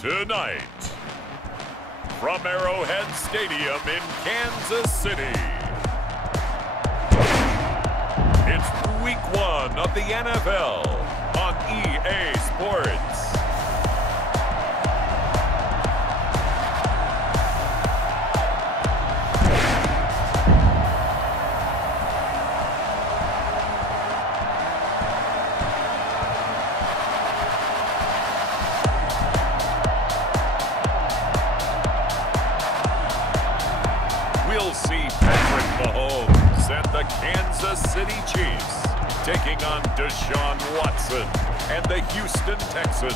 Tonight, from Arrowhead Stadium in Kansas City, it's Week 1 of the NFL on EA Sports. We'll see Mahomes and the Kansas City Chiefs taking on DeShaun Watson and the Houston Texans.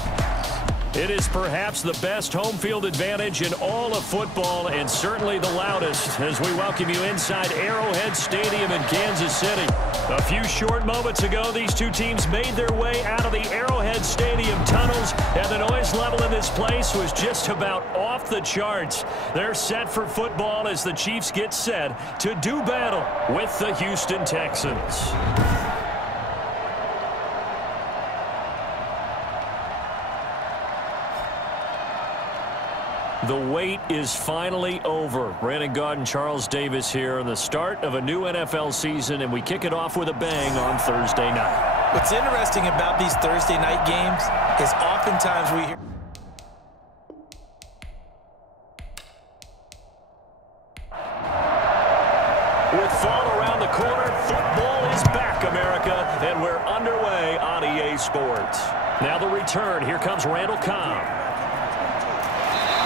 It is perhaps the best home field advantage in all of football, and certainly the loudest, as we welcome you inside Arrowhead Stadium in Kansas City. A few short moments ago, these two teams made their way out of the Arrowhead Stadium tunnels, and the noise level in this place was just about off the charts. They're set for football as the Chiefs get set to do battle with the Houston Texans. The wait is finally over. Brandon Gaud and Charles Davis here on the start of a new NFL season, and we kick it off with a bang on Thursday night. What's interesting about these Thursday night games is oftentimes we hear with fall around the corner, football is back, America, and we're underway on EA Sports. Now the return. Here comes Randall Cobb.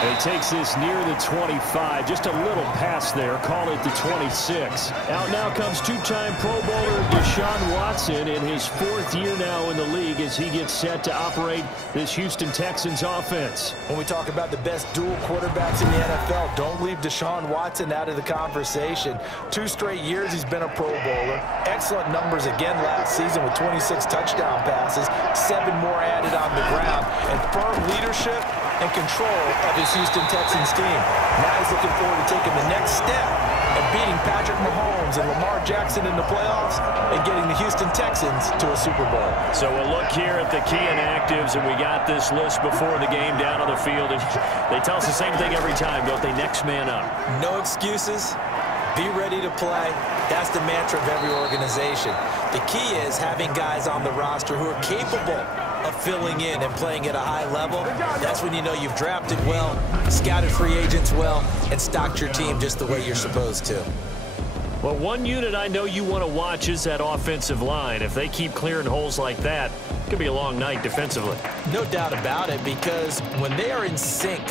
And he takes this near the 25. Just a little pass there. Call it the 26. Out now comes two-time Pro Bowler DeShaun Watson in his fourth year now in the league as he gets set to operate this Houston Texans offense. when we talk about the best dual quarterbacks in the NFL, don't leave DeShaun Watson out of the conversation. 2 straight years he's been a Pro Bowler. Excellent numbers again last season with 26 touchdown passes, 7 more added on the ground, and firm leadership and control of his Houston Texans team. Now he's looking forward to taking the next step and beating Patrick Mahomes and Lamar Jackson in the playoffs and getting the Houston Texans to a Super Bowl. So we'll look here at the key inactives, and we got this list before the game down on the field. And they tell us the same thing every time, don't they? Next man up. No excuses. Be ready to play. That's the mantra of every organization. The key is having guys on the roster who are capable of filling in and playing at a high level. That's when you know you've drafted well, scouted free agents well, and stocked your team just the way you're supposed to. Well, one unit I know you want to watch is that offensive line. If they keep clearing holes like that, it could be a long night defensively. No doubt about it, because when they are in sync,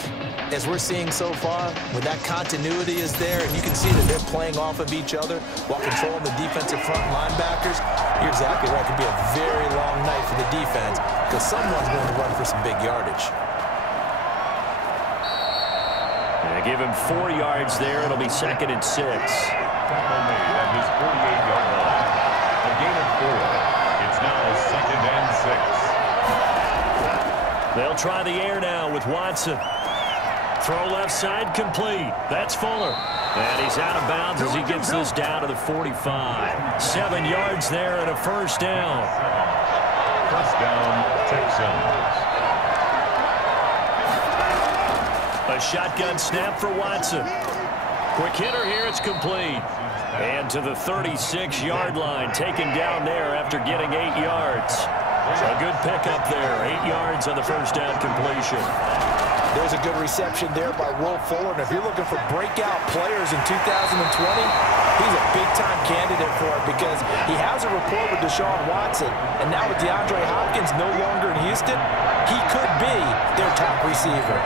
as we're seeing so far, when that continuity is there and you can see that they're playing off of each other while controlling the defensive front linebackers, you're exactly right. It could be a very long night for the defense because someone's going to run for some big yardage. Yeah, give him 4 yards there. It'll be 2nd and 6. Tackle made at his 48-yard line. A gain of 4. It's now 2nd and 6. They'll try the air now with Watson. Throw left side complete. That's Fuller. And he's out of bounds as he gets this down to the 45. 7 yards there and a first down. First down, Texans. A shotgun snap for Watson. Quick hitter here. It's complete. And to the 36-yard line. Taken down there after getting 8 yards. A good pickup there. 8 yards on the first down completion. There's a good reception there by Will Fuller. And if you're looking for breakout players in 2020, he's a big-time candidate for it because he has a rapport with DeShaun Watson. And now with DeAndre Hopkins no longer in Houston, he could be their top receiver.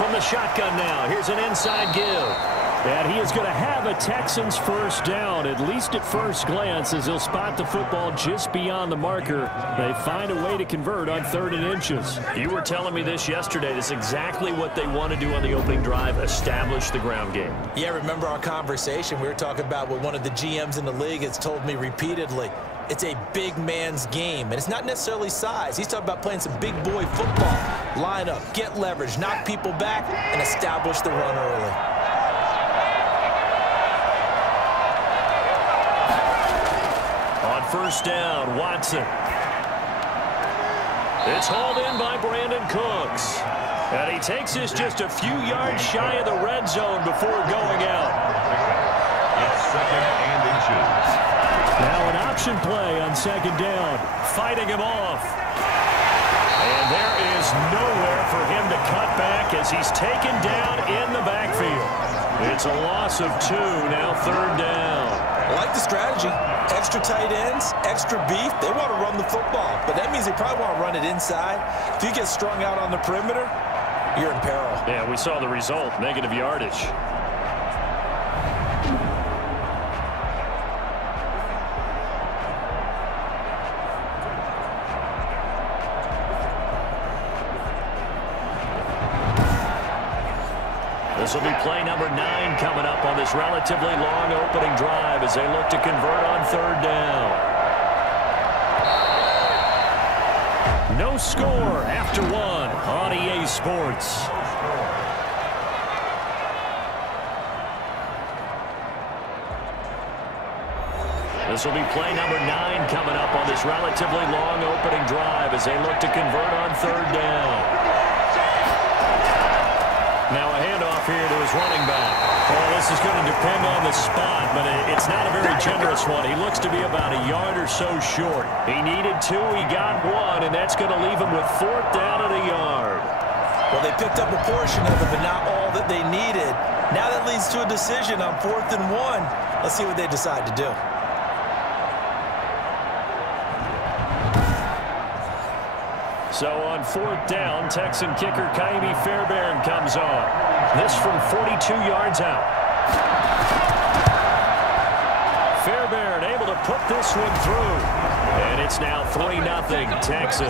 From the shotgun now, here's an inside give. And he is going to have a Texans first down, at least at first glance, as he'll spot the football just beyond the marker. They find a way to convert on 3rd and inches. You were telling me this yesterday. This is exactly what they want to do on the opening drive, establish the ground game. Yeah, remember our conversation? We were talking about what one of the GMs in the league has told me repeatedly. It's a big man's game, and it's not necessarily size. He's talking about playing some big boy football. Line up, get leverage, knock people back, and establish the run early. On first down, Watson. It's hauled in by Brandon Cooks. And he takes us just a few yards shy of the red zone before going out. It's second and inches. Now an option play on second down. Fighting him off. And there is nowhere for him to cut back as he's taken down in the backfield. It's a loss of 2, now third down. I like the strategy. Extra tight ends, extra beef. They want to run the football, but that means they probably want to run it inside. If you get strung out on the perimeter, you're in peril. Yeah, we saw the result, negative yardage. This will be play number 9 coming up on this relatively long opening drive as they look to convert on third down. No score after 1 on EA Sports. This will be play number 9 coming up on this relatively long opening drive as they look to convert on third down. Now a handoff here to his running back. Well, this is going to depend on the spot, but it's not a very generous one. He looks to be about a yard or so short. He needed 2, he got 1, and that's going to leave him with fourth down at a yard. Well, they picked up a portion of it, but not all that they needed. Now that leads to a decision on 4th and 1. Let's see what they decide to do. So on fourth down, Texan kicker Kaimi Fairbairn comes on. This from 42 yards out. Fairbairn able to put this one through. And it's now 3-0 Texans.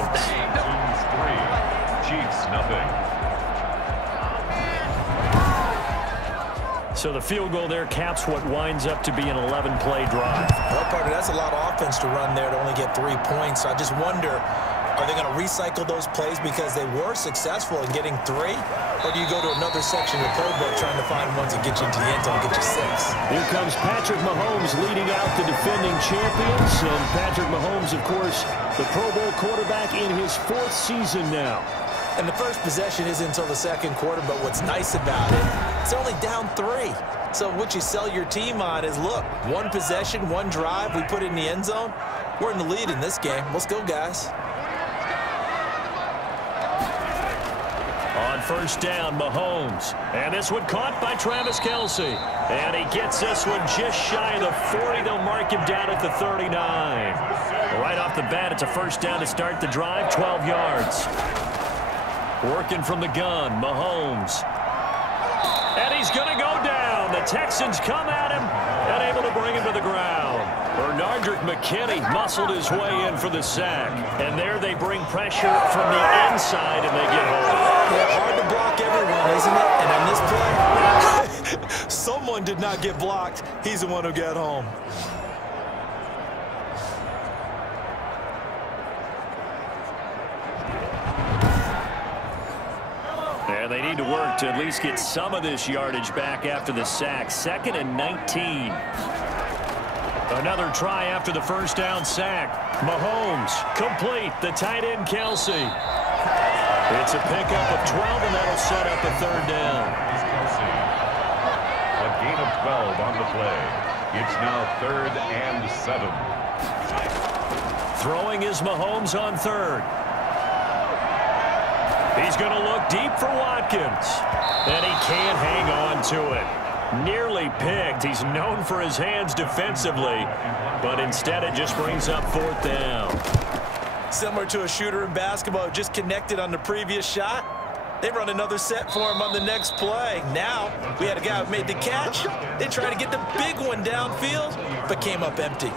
Chiefs nothing. So the field goal there caps what winds up to be an 11-play drive. Well, partner, that's a lot of offense to run there to only get 3 points. So I just wonder, are they going to recycle those plays because they were successful in getting 3? Or do you go to another section of the playbook trying to find ones that get you into the end zone and get you 6? Here comes Patrick Mahomes leading out the defending champions. And Patrick Mahomes, of course, the Pro Bowl quarterback in his 4th season now. And the first possession isn't until the second quarter, but what's nice about it, it's only down 3. So what you sell your team on is, look, 1 possession, 1 drive, we put it in the end zone. We're in the lead in this game. Let's go, guys. On first down, Mahomes. And this one caught by Travis Kelce. And he gets this one just shy of the 40. They'll mark him down at the 39. Right off the bat, it's a first down to start the drive, 12 yards. Working from the gun, Mahomes. And he's going to go down. The Texans come at him and able to bring him to the ground. Bernardrick McKinney muscled his way in for the sack. And there they bring pressure from the inside and they get home. Yeah, hard to block everyone, isn't it? And on this play, someone did not get blocked. He's the one who got home. And they need to work to at least get some of this yardage back after the sack. 2nd and 19. Another try after the first down sack. Mahomes complete. The tight end Kelce. It's a pickup of 12, and that'll set up a third down. A gain of 12 on the play. It's now 3rd and 7. Throwing is Mahomes on 3rd. He's going to look deep for Watkins. And he can't hang on to it. Nearly picked. He's known for his hands defensively. But instead it just brings up 4th down. Similar to a shooter in basketball, just connected on the previous shot. They run another set for him on the next play. Now, we had a guy who made the catch. They tried to get the big one downfield, but came up empty.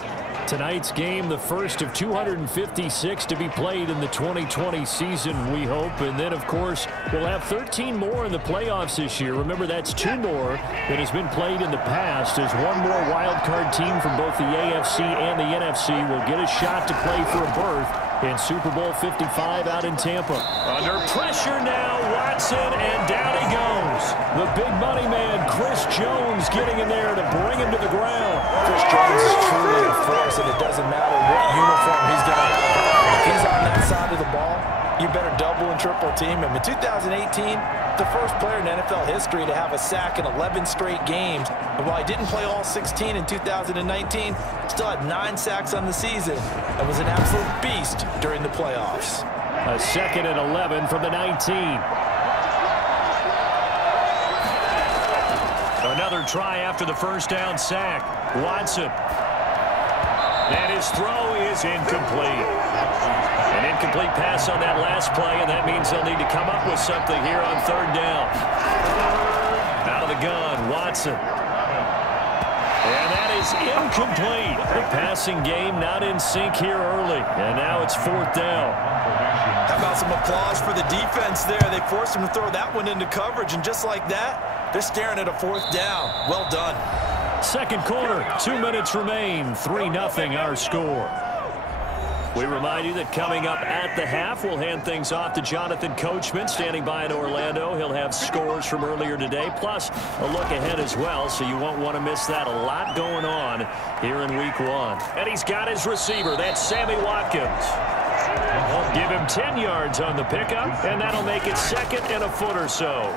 Tonight's game, the first of 256 to be played in the 2020 season, we hope. And then, of course, we'll have 13 more in the playoffs this year. Remember, that's 2 more that has been played in the past, as 1 more wild card team from both the AFC and the NFC will get a shot to play for a berth in Super Bowl 55 out in Tampa. Under pressure now, Watson, and down he goes. The big money man, Chris Jones, getting in there to bring him to the ground. Chris Jones is truly a force, and it doesn't matter what uniform he's got. If he's on that side of the ball, you better double and triple team him. In 2018, the first player in NFL history to have a sack in 11 straight games. And while he didn't play all 16 in 2019, still had 9 sacks on the season and was an absolute beast during the playoffs. A 2nd and 11 from the 19. Another try after the first down sack. Watson. And his throw is incomplete. An incomplete pass on that last play, and that means they'll need to come up with something here on 3rd down. Out of the gun, Watson. And that is incomplete. The passing game not in sync here early, and now it's 4th down. How about some applause for the defense there? They forced him to throw that one into coverage, and just like that, they're staring at a 4th down. Well done. 2nd quarter, 2 minutes remain, 3-0 our score. We remind you that coming up at the half, we'll hand things off to Jonathan Coachman, standing by in Orlando. He'll have scores from earlier today, plus a look ahead as well, so you won't want to miss that. A lot going on here in Week 1. And he's got his receiver. That's Sammy Watkins. Give him 10 yards on the pickup, and that'll make it 2nd and a foot or so.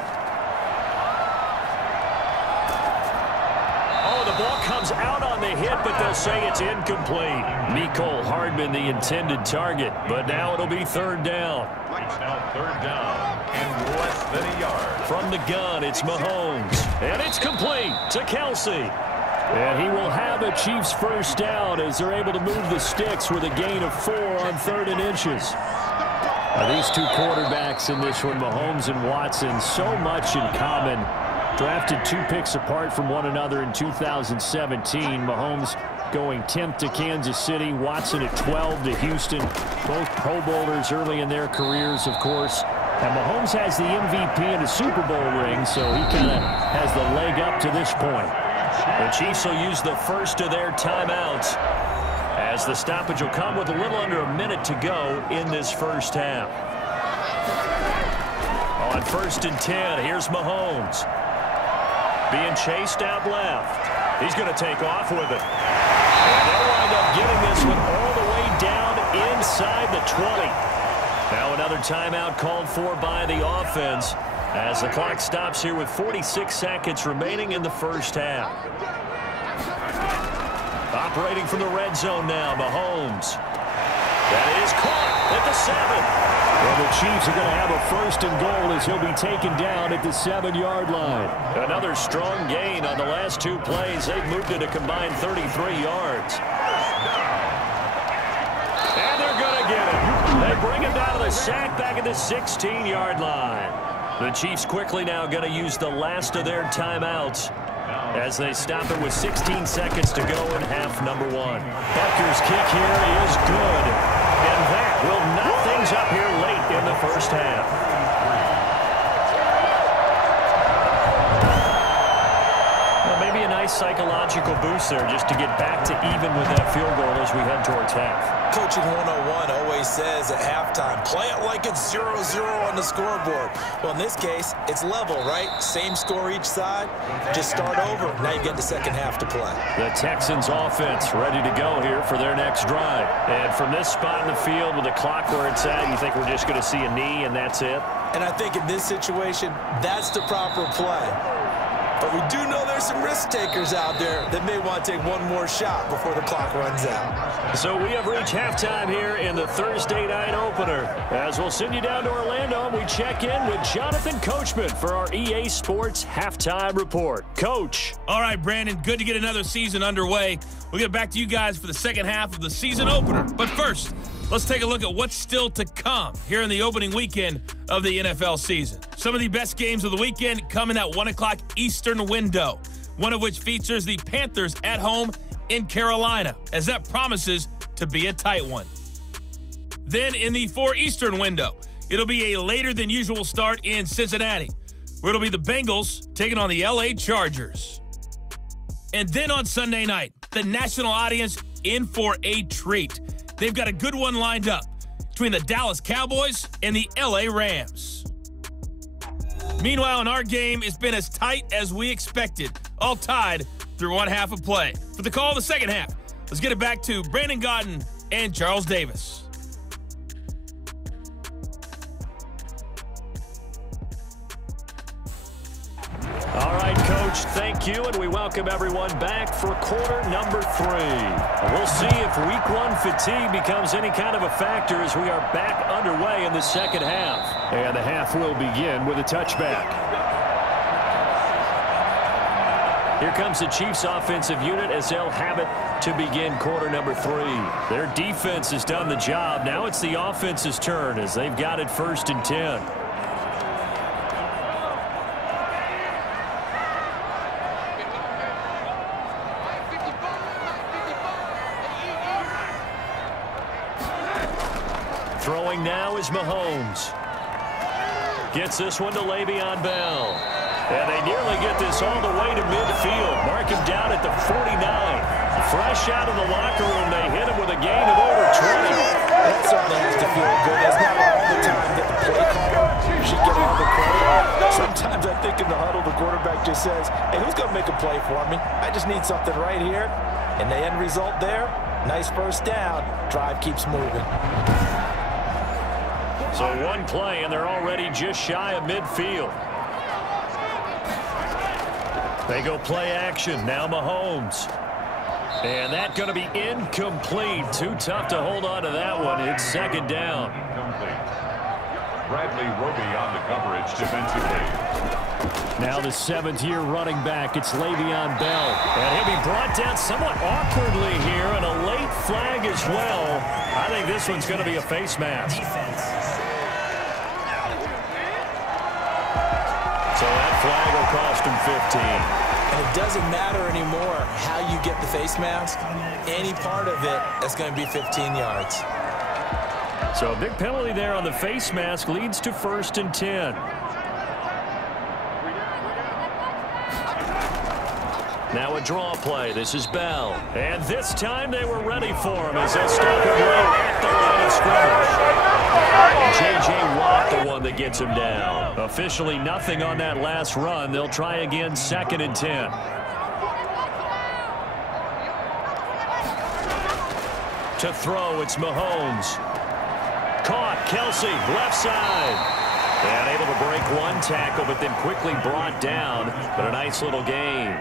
The ball comes out on the hit, but they'll say it's incomplete. Mecole Hardman, the intended target, but now it'll be 3rd down. Now 3rd down and less than a yard. From the gun, it's Mahomes, and it's complete to Kelsey. And he will have a Chiefs first down as they're able to move the sticks with a gain of 4 on 3rd and inches. These two quarterbacks in this one, Mahomes and Watson, so much in common. Drafted 2 picks apart from one another in 2017. Mahomes going 10th to Kansas City. Watson at 12 to Houston. Both Pro Bowlers early in their careers, of course. And Mahomes has the MVP and a Super Bowl ring, so he kind of has the leg up to this point. The Chiefs will use the first of their timeouts as the stoppage will come with a little under a minute to go in this first half. On 1st and 10, here's Mahomes. Being chased out left. He's going to take off with it. And they'll wind up getting this one all the way down inside the 20. Now another timeout called for by the offense as the clock stops here with 46 seconds remaining in the first half. Operating from the red zone now, Mahomes. That is caught at the 7. Well, the Chiefs are going to have a 1st and goal as he'll be taken down at the 7-yard line. Another strong gain on the last 2 plays. They've moved it a combined 33 yards. And they're going to get it. They bring him down to the sack back at the 16-yard line. The Chiefs quickly now going to use the last of their timeouts as they stop it with 16 seconds to go in half number 1. Butker's kick here is good. And that will knock things up here late in the first half. Well, maybe a nice psychological boost there just to get back to even with that field goal as we head towards half. Coaching 101 always says at halftime, play it like it's 0-0 on the scoreboard. Well, in this case, it's level, right? Same score each side. Just start over. Now you get the second half to play. The Texans offense ready to go here for their next drive. And from this spot in the field with the clock where it's at, you think we're just going to see a knee and that's it? And I think in this situation, that's the proper play. But we do know there's some risk takers out there that may want to take one more shot before the clock runs out. So we have reached halftime here in the Thursday night opener. As we'll send you down to Orlando, we check in with Jonathan Coachman for our EA Sports Halftime Report. Coach. All right, Brandon, good to get another season underway. We'll get back to you guys for the second half of the season opener. But first, let's take a look at what's still to come here in the opening weekend of the NFL season. Some of the best games of the weekend come in that 1 o'clock Eastern window, one of which features the Panthers at home in Carolina, as that promises to be a tight one. Then in the 4 Eastern window, it'll be a later than usual start in Cincinnati, where it'll be the Bengals taking on the LA Chargers. And then on Sunday night, the national audience in for a treat. They've got a good one lined up between the Dallas Cowboys and the LA Rams. Meanwhile, in our game, it's been as tight as we expected, all tied through one half of play. For the call of the second half, let's get it back to Brandon Gaudin and Charles Davis. Coach. Thank you, and we welcome everyone back for quarter number 3. We'll see if week 1 fatigue becomes any kind of a factor as we are back underway in the second half. And the half will begin with a touchback. Here comes the Chiefs offensive unit as they'll have it to begin quarter number 3. Their defense has done the job. Now it's the offense's turn as they've got it 1st and 10. Throwing now is Mahomes. Gets this one to Le'Veon Bell. And they nearly get this all the way to midfield. Mark him down at the 49. Fresh out of the locker room, they hit him with a gain of over 20. That certainly has to feel good. It's not all the time that the play caller should get all the credit. Sometimes I think in the huddle, the quarterback just says, hey, who's going to make a play for me? I just need something right here. And the end result there, nice first down. Drive keeps moving. So one play, and they're already just shy of midfield. They go play action. Now Mahomes. And that's going to be incomplete. Too tough to hold on to that one. It's second down. Bradley Roby on the coverage defensively. Now the 7th-year running back. It's Le'Veon Bell. And he'll be brought down somewhat awkwardly here, and a late flag as well. I think this one's going to be a face mask. So that flag will cost him 15. And it doesn't matter anymore how you get the face mask. Any part of it, that's going to be 15 yards. So a big penalty there on the face mask leads to 1st and 10. Now a draw play. This is Bell. And this time they were ready for him as they'll stop him right at the line of scrimmage. J.J. Watt, the one that gets him down. Officially nothing on that last run. They'll try again 2nd and 10. To throw, it's Mahomes. Caught, Kelsey, left side. And able to break one tackle, but then quickly brought down. But a nice little gain.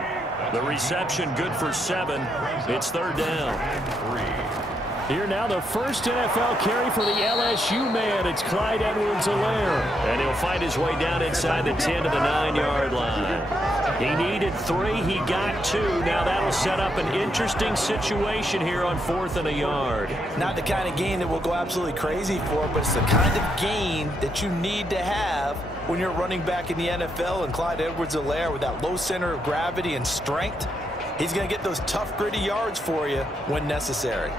The reception good for 7. It's 3rd down. Here now the first NFL carry for the LSU man. It's Clyde Edwards-Helaire. And he'll fight his way down inside the 10 to the 9-yard line. He needed 3. He got 2. Now that'll set up an interesting situation here on 4th and a yard. Not the kind of gain that we'll go absolutely crazy for, but it's the kind of gain that you need to have when you're running back in the NFL. And Clyde Edwards-Helaire, with that low center of gravity and strength, he's going to get those tough, gritty yards for you when necessary.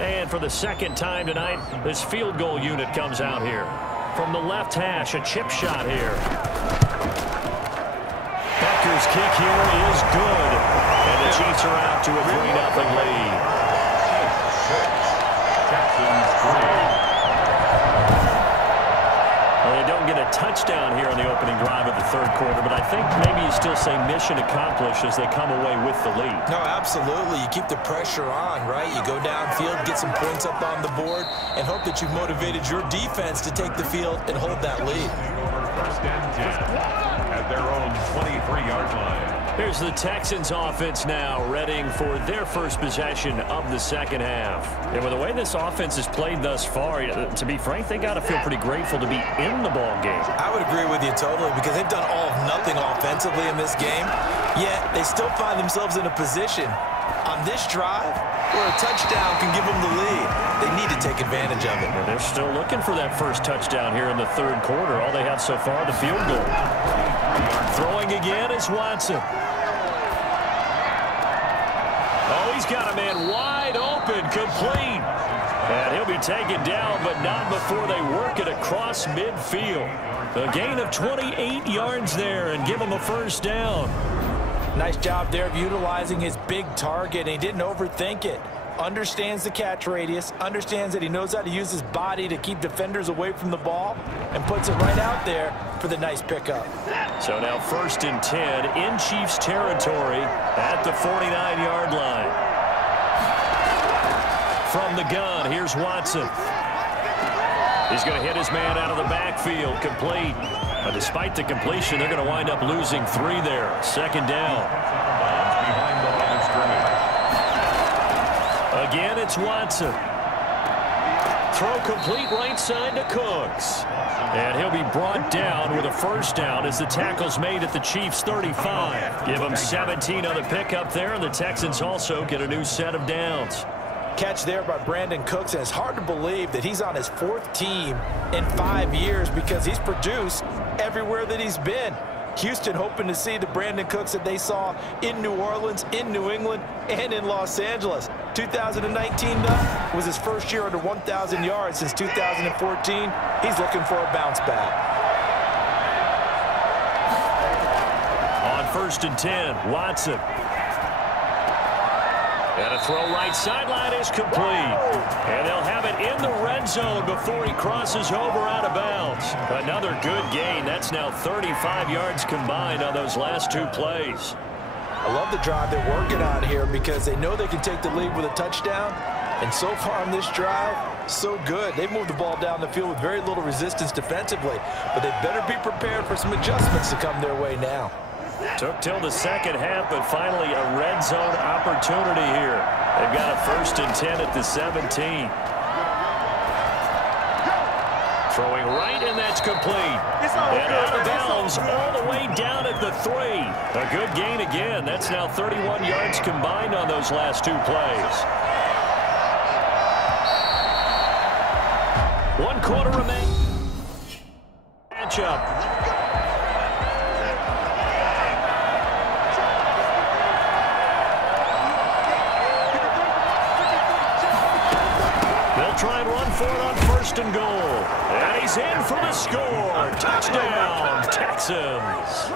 And for the 2nd time tonight, this field goal unit comes out here. From the left hash, a chip shot here. Becker's kick here is good. And the Chiefs are out to a 3-0 lead. Well, they don't get a touchdown here on the opening drive of the 3rd quarter, but I think maybe you still say mission accomplished as they come away with the lead. No, absolutely. You keep the pressure on, right? You go downfield, get some points up on the board, and hope that you've motivated your defense to take the field and hold that lead. 1st and 10 at their own 23-yard line. Here's the Texans offense now, readying for their first possession of the second half. And with the way this offense has played thus far, to be frank, they got to feel pretty grateful to be in the ball game. I would agree with you totally, because they've done all of nothing offensively in this game, yet they still find themselves in a position on this drive where a touchdown can give them the lead. They need to take advantage of it. Well, they're still looking for that first touchdown here in the 3rd quarter. All they have so far, the field goal. Throwing again is Watson. Oh, he's got a man wide open, complete. And he'll be taken down, but not before they work it across midfield. A gain of 28 yards there and give him a 1st down. Nice job there of utilizing his big target, and he didn't overthink it. Understands the catch radius, understands that he knows how to use his body to keep defenders away from the ball, and puts it right out there for the nice pickup. So now 1st and 10 in Chiefs territory at the 49-yard line. From the gun, here's Watson. He's going to hit his man out of the backfield, complete. But despite the completion, they're going to wind up losing 3 there. Second down. Again, it's Watson. Throw complete right side to Cooks. And he'll be brought down with a first down as the tackle's made at the Chiefs' 35. Give them 17 on the pickup there, and the Texans also get a new set of downs. Catch there by Brandon Cooks, and it's hard to believe that he's on his 4th team in 5 years because he's produced everywhere that he's been. Houston hoping to see the Brandon Cooks that they saw in New Orleans, in New England, and in Los Angeles. 2019, though, was his first year under 1,000 yards since 2014. He's looking for a bounce back. On 1st and 10, Watson. And a throw right sideline is complete. And they'll have it in the red zone before he crosses over out of bounds. Another good gain. That's now 35 yards combined on those last 2 plays. I love the drive they're working on here because they know they can take the lead with a touchdown. And so far on this drive, so good. They've moved the ball down the field with very little resistance defensively. But they better be prepared for some adjustments to come their way now. Took till the second half, but finally a red zone opportunity here. They've got a 1st and 10 at the 17. Throwing right, and that's complete. And out of bounds all the way down at the 3. A good gain again. That's now 31 yards combined on those last 2 plays. 1 quarter remaining. Matchup. Try and run for it on 1st and goal. And he's in for the score. Touchdown, Texans.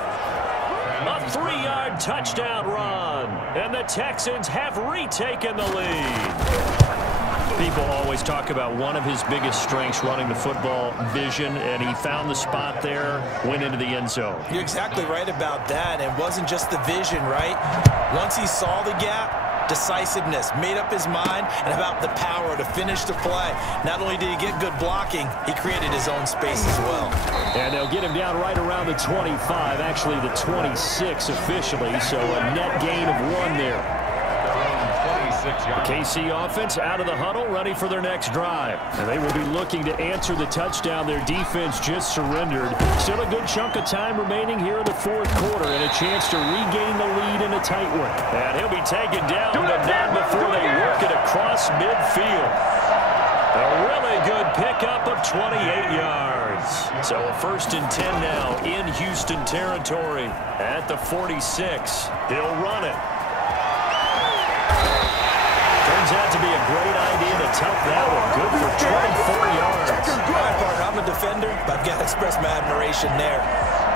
A 3-yard touchdown run. And the Texans have retaken the lead. People always talk about one of his biggest strengths running the football, vision, and he found the spot there, went into the end zone. You're exactly right about that. It wasn't just the vision, right? Once he saw the gap, decisiveness, made up his mind, and about the power to finish the play. Not only did he get good blocking, he created his own space as well. And they'll get him down right around the 25, actually the 26 officially, so a net gain of 1 there. KC offense out of the huddle, ready for their next drive. And they will be looking to answer the touchdown their defense just surrendered. Still a good chunk of time remaining here in the 4th quarter and a chance to regain the lead in a tight one. And he'll be taken down, but not before they work it across midfield. A really good pickup of 28 yards. So a 1st and 10 now in Houston territory at the 46. He'll run it. Turns out to be a great idea to tuck that one. Good for 24 yards. All right, partner, I'm a defender, but I've got to express my admiration there.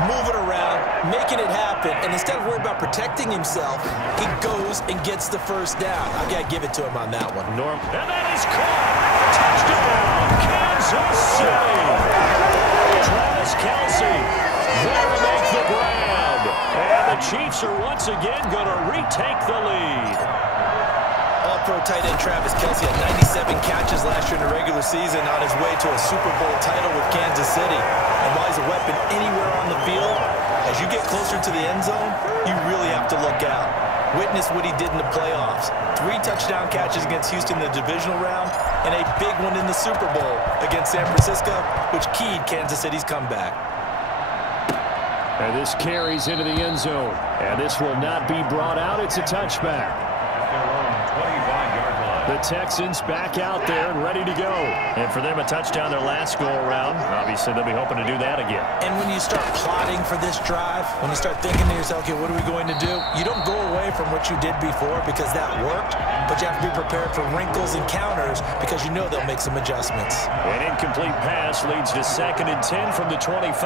Moving around, making it happen, and instead of worrying about protecting himself, he goes and gets the 1st down. I've got to give it to him on that one. And that is caught. Touchdown, Kansas City. Travis Kelce there to make the grab. And the Chiefs are once again going to retake the lead. All-pro tight end Travis Kelce had 97 catches last year in the regular season on his way to a Super Bowl title with Kansas City. And while he's a weapon anywhere on the field, as you get closer to the end zone, you really have to look out. Witness what he did in the playoffs. 3 touchdown catches against Houston in the divisional round, and a big one in the Super Bowl against San Francisco, which keyed Kansas City's comeback. And this carries into the end zone. And this will not be brought out. It's a touchback. The Texans back out there and ready to go. And for them, a touchdown their last go-around. Obviously, they'll be hoping to do that again. And when you start plotting for this drive, when you start thinking to yourself, okay, what are we going to do? You don't go away from what you did before because that worked, but you have to be prepared for wrinkles and counters because you know they'll make some adjustments. An incomplete pass leads to 2nd and 10 from the 25.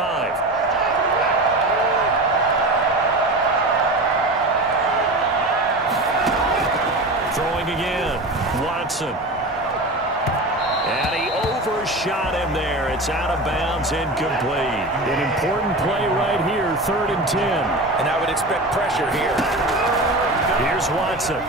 Throwing again, Watson. And he overshot him there. It's out of bounds, incomplete. An important play right here, 3rd and 10. And I would expect pressure here. Here's Watson. 10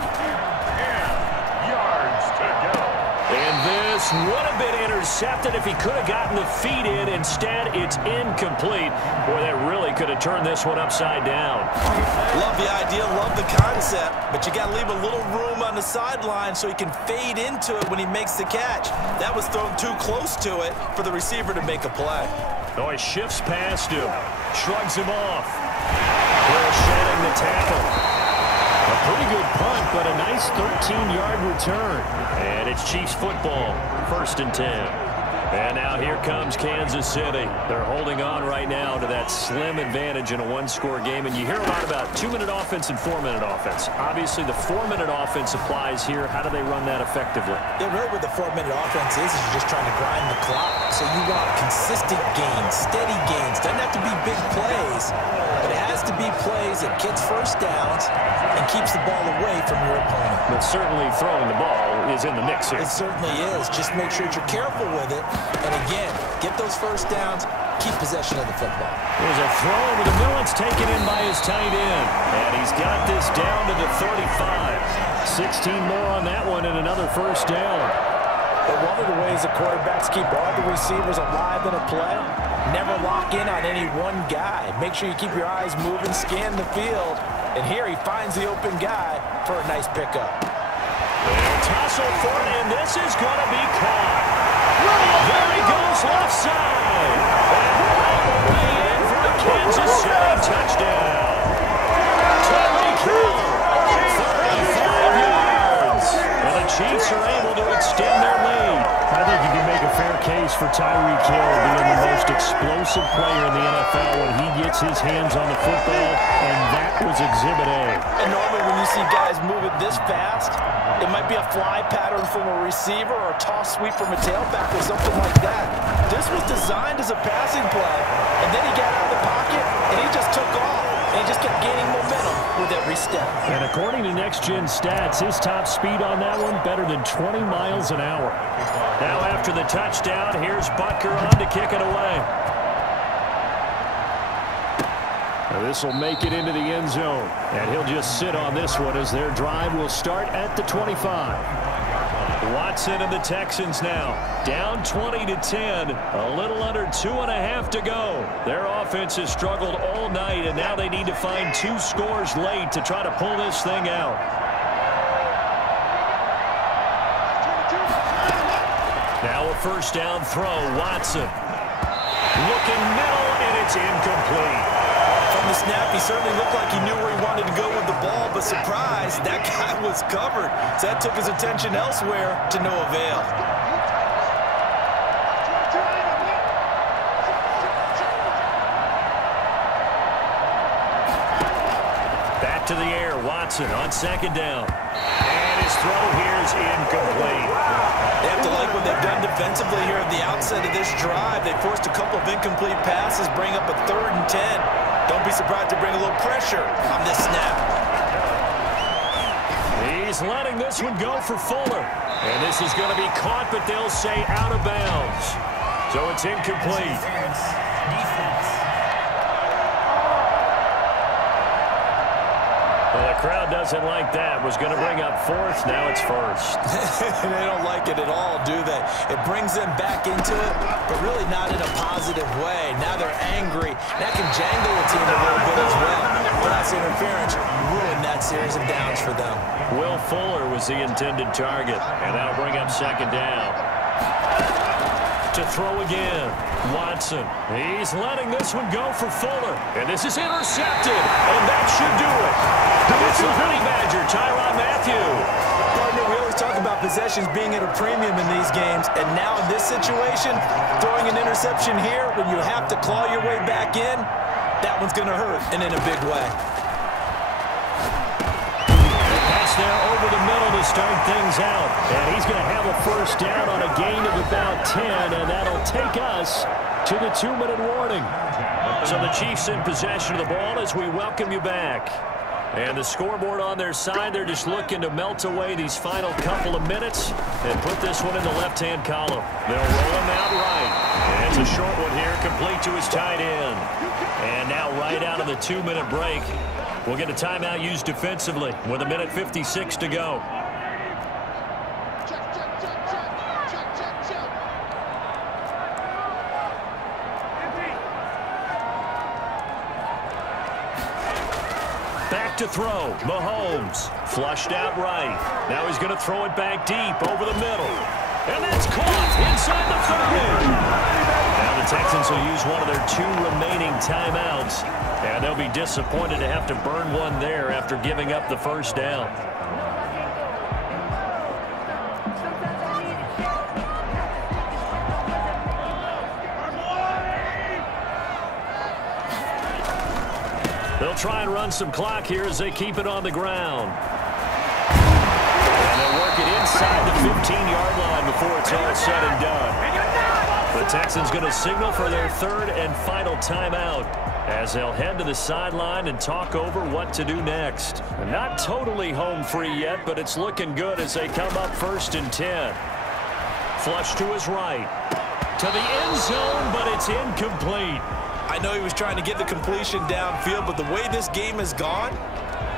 yards to go. And this pass would have been intercepted if he could have gotten the feet in. Instead, it's incomplete. Boy, that really could have turned this one upside down. Love the idea, love the concept, but you got to leave a little room on the sideline so he can fade into it when he makes the catch. That was thrown too close to it for the receiver to make a play. Oh, he shifts past him, shrugs him off. Will shedding the tackle. A pretty good punt, but a nice 13-yard return. And it's Chiefs football, 1st and 10. And now here comes Kansas City. They're holding on right now to that slim advantage in a one-score game. And you hear a lot about 2-minute offense and 4-minute offense. Obviously, the 4-minute offense applies here. How do they run that effectively? Yeah, really what the 4-minute offense is you're just trying to grind the clock. So you want consistent gains, steady gains. Doesn't have to be big plays, but it has to be plays that gets first downs and keeps the ball away from your opponent. But certainly throwing the ball is in the mix here. It certainly is. Just make sure that you're careful with it. And again, get those first downs, keep possession of the football. There's a throw over the middle. It's taken in by his tight end. And he's got this down to the 35. 16 more on that one and another first down. But one of the ways the quarterbacks keep all the receivers alive in a play, never lock in on any one guy. Make sure you keep your eyes moving, scan the field. And here he finds the open guy for a nice pickup. They'll tussle for it, and this is going to be caught. There he goes left side. And all the way in for a Kansas City touchdown. Tyreek Hill, 35 yards. And the Chiefs are able to extend their lead. I think you can make a fair case for Tyreek Hill being the most explosive player in the NFL when he gets his hands on the football, and that was Exhibit A. And normally when you see guys move it this fast, it might be a fly pattern from a receiver or a toss sweep from a tailback or something like that. This was designed as a passing play, and then he got out of the pocket, and he just took off. And he just kept gaining momentum with every step. And according to Next Gen Stats, his top speed on that one better than 20 miles an hour. Now after the touchdown, here's Butker on to kick it away. Now this will make it into the end zone. And he'll just sit on this one as their drive will start at the 25. Watson and the Texans now down 20-10, a little under 2.5 to go. Their offense has struggled all night, and now they need to find 2 scores late to try to pull this thing out. Now a first down throw, Watson. Looking middle, and it's incomplete. From the snap, he certainly looked like he knew where he wanted to go with the ball, but surprise, that guy was covered. So that took his attention elsewhere to no avail. Back to the air, Watson on second down. And his throw here is incomplete. They have to like what they've done defensively here at the outset of this drive. They forced a couple of incomplete passes, bring up a 3rd and 10. Don't be surprised to bring a little pressure on this snap. He's letting this one go for Fuller. And this is going to be caught, but they'll say out of bounds. So it's incomplete. Well, the crowd doesn't like that. Was going to bring up 4th. Now it's 1st. They don't like it at all, do they? It brings them back into it, but really not in a positive way. Now they're angry. That can jangle the team a little bit as well. Pass interference ruined that series of downs for them. Will Fuller was the intended target, and that'll bring up 2nd down. To throw again, Watson. He's letting this one go for Fuller, and this is intercepted, and that should do it. It's the Honey Badger, Tyrann Mathieu. Partner, we always talk about possessions being at a premium in these games, and now in this situation, throwing an interception here when you have to claw your way back in, that one's going to hurt, and in a big way. Pass there over the middle to start things out, and he's going to have a first down on a gain of about 10, and that'll take us to the 2-minute warning. So the Chiefs in possession of the ball as we welcome you back. And the scoreboard on their side, they're just looking to melt away these final couple of minutes and put this one in the left-hand column. They'll roll him out right. And it's a short one here, complete to his tight end. And now right out of the 2-minute break, we'll get a timeout used defensively with 1:56 to go. to throw. Mahomes flushed out right. Now he's going to throw it back deep over the middle. And that's caught inside the 30. Now the Texans will use one of their 2 remaining timeouts. And they'll be disappointed to have to burn one there after giving up the first down. They'll try and run some clock here as they keep it on the ground. And they'll work it inside the 15-yard line before it's all said and done. The Texans going to signal for their 3rd and final timeout as they'll head to the sideline and talk over what to do next. Not totally home free yet, but it's looking good as they come up 1st and 10. Flush to his right. To the end zone, but it's incomplete. I know he was trying to get the completion downfield, but the way this game has gone,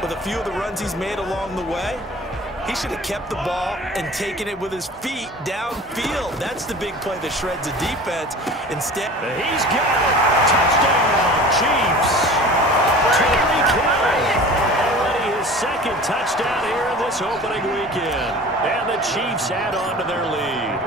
with a few of the runs he's made along the way, he should have kept the ball and taken it with his feet downfield. That's the big play that shreds the defense. Instead, he's got it. Touchdown, Chiefs. Tyreek Hill. Already his 2nd touchdown here in this opening weekend. And the Chiefs add on to their lead.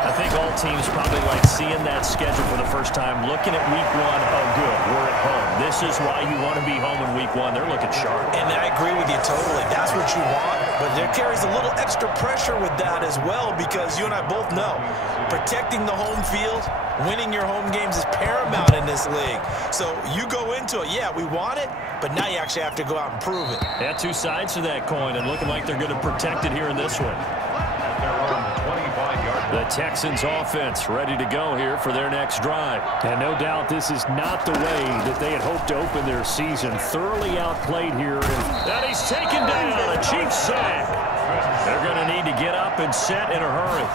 I think all teams probably like seeing that schedule for the first time, looking at week 1. Oh, good, we're at home. This is why you want to be home in week 1. They're looking sharp. And I agree with you totally. That's what you want. But there carries a little extra pressure with that as well, because you and I both know protecting the home field, winning your home games is paramount in this league. So you go into it, yeah, we want it, but now you actually have to go out and prove it. Yeah, 2 sides to that coin, and looking like they're going to protect it here in this one. The Texans offense ready to go here for their next drive. And no doubt this is not the way that they had hoped to open their season. Thoroughly outplayed here. And he's taken down. A Chiefs sack. They're going to need to get up and set in a hurry.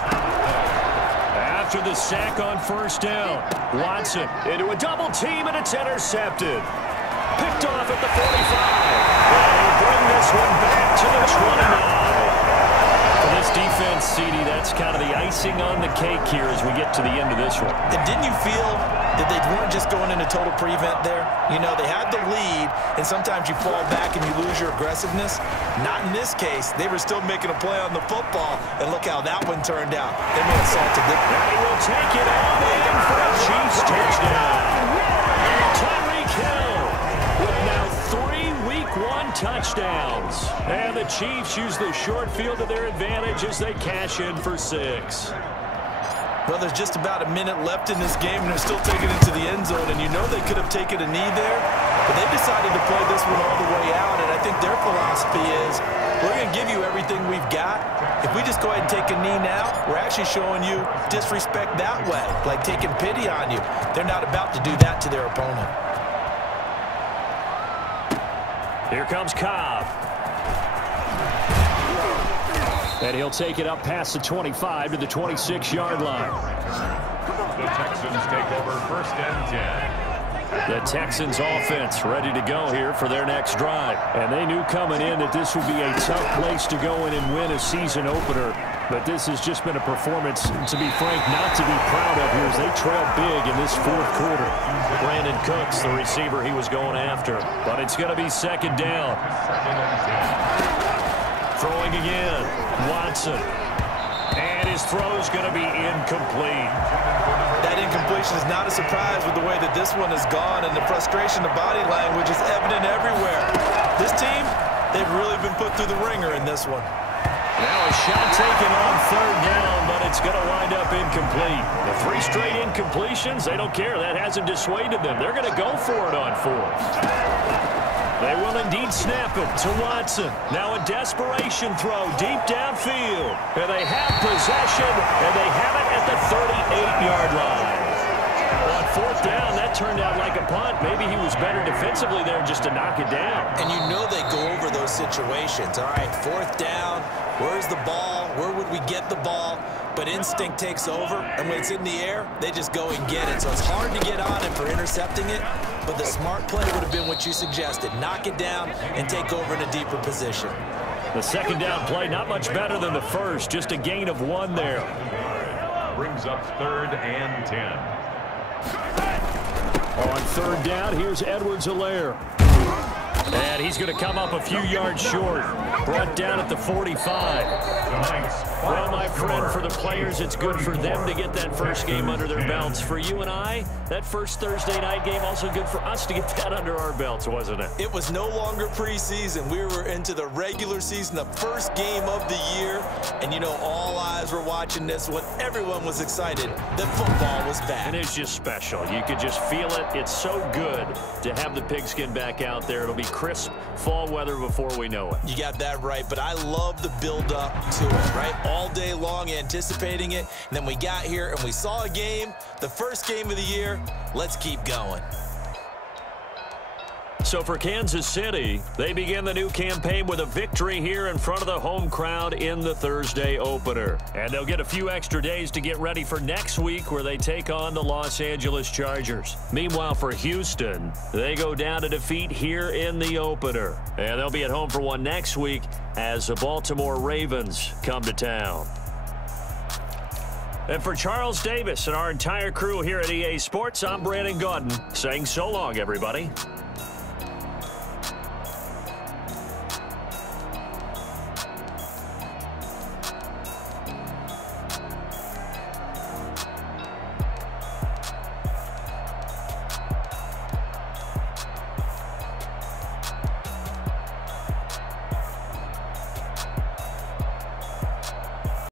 After the sack on 1st down, Watson into a double team, and it's intercepted. Picked off at the 45. And he'll bring this one back to the 29. For this defense, CD, that's kind of the icing on the cake here as we get to the end of this one. And didn't you feel that they weren't just going into total prevent there? You know, they had the lead, and sometimes you fall back and you lose your aggressiveness. Not in this case. They were still making a play on the football, and look how that one turned out. They may have salted it. And he will take it on in for a Chiefs touchdown. Tyreek Hill with now 3 Week 1 touchdowns. And the Chiefs use the short field to their advantage as they cash in for 6. Well, there's just about a minute left in this game, and they're still taking it to the end zone. And you know they could have taken a knee there, but they decided to play this one all the way out. And I think their philosophy is, we're going to give you everything we've got. If we just go ahead and take a knee now, we're actually showing you disrespect that way, like taking pity on you. They're not about to do that to their opponent. Here comes Cobb. And he'll take it up past the 25 to the 26-yard line. The Texans take over 1st and 10. The Texans offense ready to go here for their next drive. And they knew coming in that this would be a tough place to go in and win a season opener. But this has just been a performance, to be frank, not to be proud of here as they trail big in this 4th quarter. Brandon Cooks, the receiver he was going after. But it's going to be 2nd down. Throwing again. Watson. And his throw's going to be incomplete. That incompletion is not a surprise with the way that this one has gone, and the frustration, the body language is evident everywhere. This team, they've really been put through the ringer in this one. Now a shot taken on 3rd down, but it's going to wind up incomplete. The 3 straight incompletions, they don't care. That hasn't dissuaded them. They're going to go for it on 4th. They will indeed snap it to Watson. Now a desperation throw deep downfield. And they have possession, and they have it at the 38-yard line. On 4th down, that turned out like a punt. Maybe he was better defensively there just to knock it down. And you know they go over those situations. All right, 4th down, where's the ball? Where would we get the ball? But instinct takes over, and when it's in the air, they just go and get it. So it's hard to get on it for intercepting it, but the smart play would have been what you suggested. Knock it down and take over in a deeper position. The 2nd down play, not much better than the first, just a gain of 1 there. Brings up 3rd and 10. On 3rd down, here's Edwards-Helaire. And he's going to come up a few yards short. Brought down at the 45. Well, my friend, for the players, it's good for them to get that first game under their belts. For you and I, that first Thursday night game, also good for us to get that under our belts, wasn't it? It was no longer preseason. We were into the regular season, the first game of the year. And, you know, all eyes were watching this when everyone was excited that football was back. And it's just special. You could just feel it. It's so good to have the pigskin back out there. It'll be crisp fall weather before we know it. You got that right, but I love the build-up to it, right? All day long anticipating it, and then we got here and we saw a game, the first game of the year. Let's keep going. So for Kansas City, they begin the new campaign with a victory here in front of the home crowd in the Thursday opener. And they'll get a few extra days to get ready for next week where they take on the Los Angeles Chargers. Meanwhile, for Houston, they go down to defeat here in the opener. And they'll be at home for one next week as the Baltimore Ravens come to town. And for Charles Davis and our entire crew here at EA Sports, I'm Brandon Gaudin saying so long, everybody.